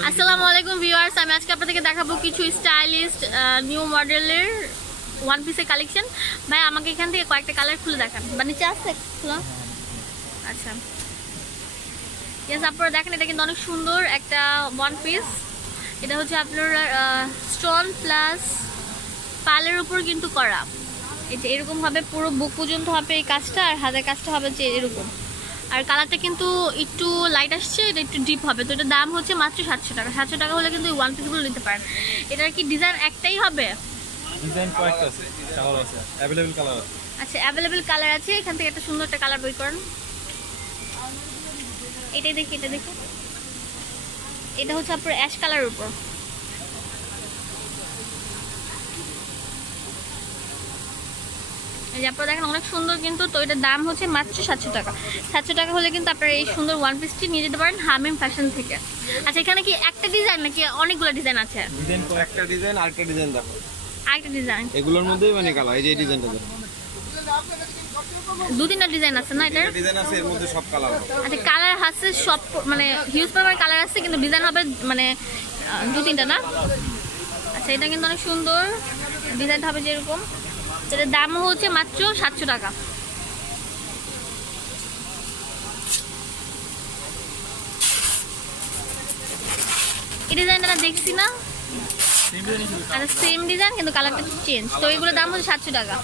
আসসালামু আলাইকুম ভিউয়ার্স, আমি আজকে আপনাদেরকে দেখাবো কিছু স্টাইলিশ নিউ মডেলের ওয়ান পিসের কালেকশন। ভাই আমাকে এখান থেকে কয়েকটা কালার খুলে দেখান, বা নিচে আছে খোলা? আচ্ছা, আপনারা দেখেন, এটা কিন্তু অনেক সুন্দর একটা ওয়ান পিস। এটা হচ্ছে আপনার স্টোন প্লাস পালের উপর কিন্তু করা। এটা এরকম হবে, পুরো বুক পর্যন্ত হবে এই কাজটা, আর হাতের কাজটা হবে যে এরকম। আর কালারটা কিন্তু একটু লাইট আসছে, এটা একটু ডিপ হবে। তো এটার দাম হচ্ছে মাত্র 700 টাকা। 700 টাকা হলে কিন্তু ওয়ান পিসগুলো নিতে পারেন। এটার কি ডিজাইন একটাই হবে? ডিজাইন কয়েকটা আছে, কালার আছে, अवेलेबल কালার আছে। আচ্ছা, অ্যাভেলেবল কালার আছে। এখান থেকে একটা সুন্দর একটা কালার বের করেন। এটাই দেখি, এটা দেখি। এটা হচ্ছে আপনার অ্যাশ কালারের উপর। এই যে আপনারা দেখেন অনেক সুন্দর কিন্তু। তো এটার দাম হচ্ছে মাত্র 700 টাকা। 700 টাকা হলে কিন্তু আপনারা এই সুন্দর ওয়ান পিসটি নিয়ে যেতে পারেন হামিম ফ্যাশন থেকে। আচ্ছা, এখানে কি একটা ডিজাইন নাকি অনেকগুলো ডিজাইন আছে? ডিজাইন একটা ডিজাইন, আরেকটা ডিজাইন দেখো। আরেকটা ডিজাইন এগুলোর মধ্যেই মানে কালার, এই যে ডিজাইনটা দেখো। দু তিনটা ডিজাইন আছে না? এটার ডিজাইন আছে, এর মধ্যে সব কালার হবে। আচ্ছা, কালার আছে সব, মানে হিউজ পরিমাণ কালার আছে, কিন্তু ডিজাইন হবে মানে দু তিনটা না? আচ্ছা, এটা কিন্তু অনেক সুন্দর। ডিজাইনটা হবে যেরকম। এটার দাম হচ্ছে মাত্র 700 টাকা। এই ডিজাইনটা দেখছি না? আচ্ছা, সেম ডিজাইন কিন্তু কালারটা চেঞ্জ। তো এগুলোর দাম হচ্ছে 700 টাকা,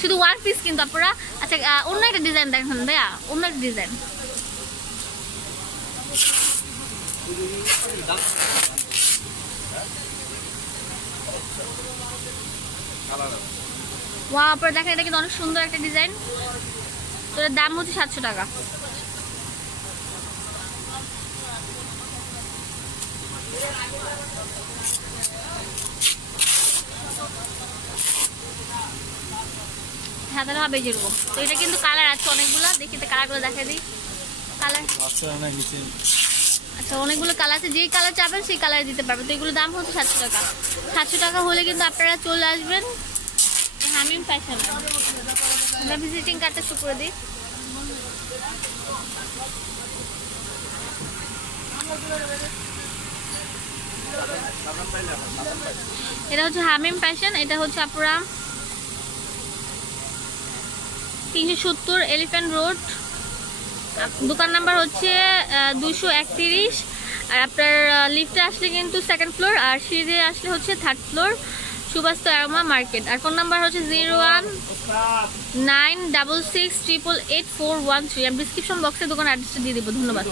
শুধু ওয়ান পিস কিন্তু আপনারা। আচ্ছা, অন্য একটা ডিজাইন দেখেন ভাইয়া, অন্য একটা ডিজাইন। ওয়া, আপনারা দেখেন, এটা কিন্তু অনেক সুন্দর একটা ডিজাইন। তো এর দাম হচ্ছে 700 টাকা। হাতার হবে যেরকম। তো এটা কিন্তু কালার আছে অনেকগুলো, দেখি তো কালারগুলো দেখা দিই। কালার আচ্ছা, অনেকগুলো কালার আছে, যেই কালার চাবেন সেই কালার দিতে পারবেন। তো এগুলোর দাম হচ্ছে 700 টাকা। 700 টাকা হলে কিন্তু আপনারা চলে আসবেন হামিম ফ্যাশনে। আমরা ভিজিটিং কার্ডটা শো করে দিই। এটা হচ্ছে হামিম ফ্যাশন। এটা হচ্ছে আপনারা 370 এলিফ্যান্ট রোড, দোকান নাম্বার হচ্ছে 231। আর আপনার লিফটে আসলে কিন্তু সেকেন্ড ফ্লোর, আর সিঁড়ি আসলে হচ্ছে third floor, Subastu aroma market. আর ফোন নাম্বার হচ্ছে 019668884113। আমি ডিসক্রিপশন বক্সে দোকান অ্যাড্রেসটা দিয়ে দেবো। ধন্যবাদ।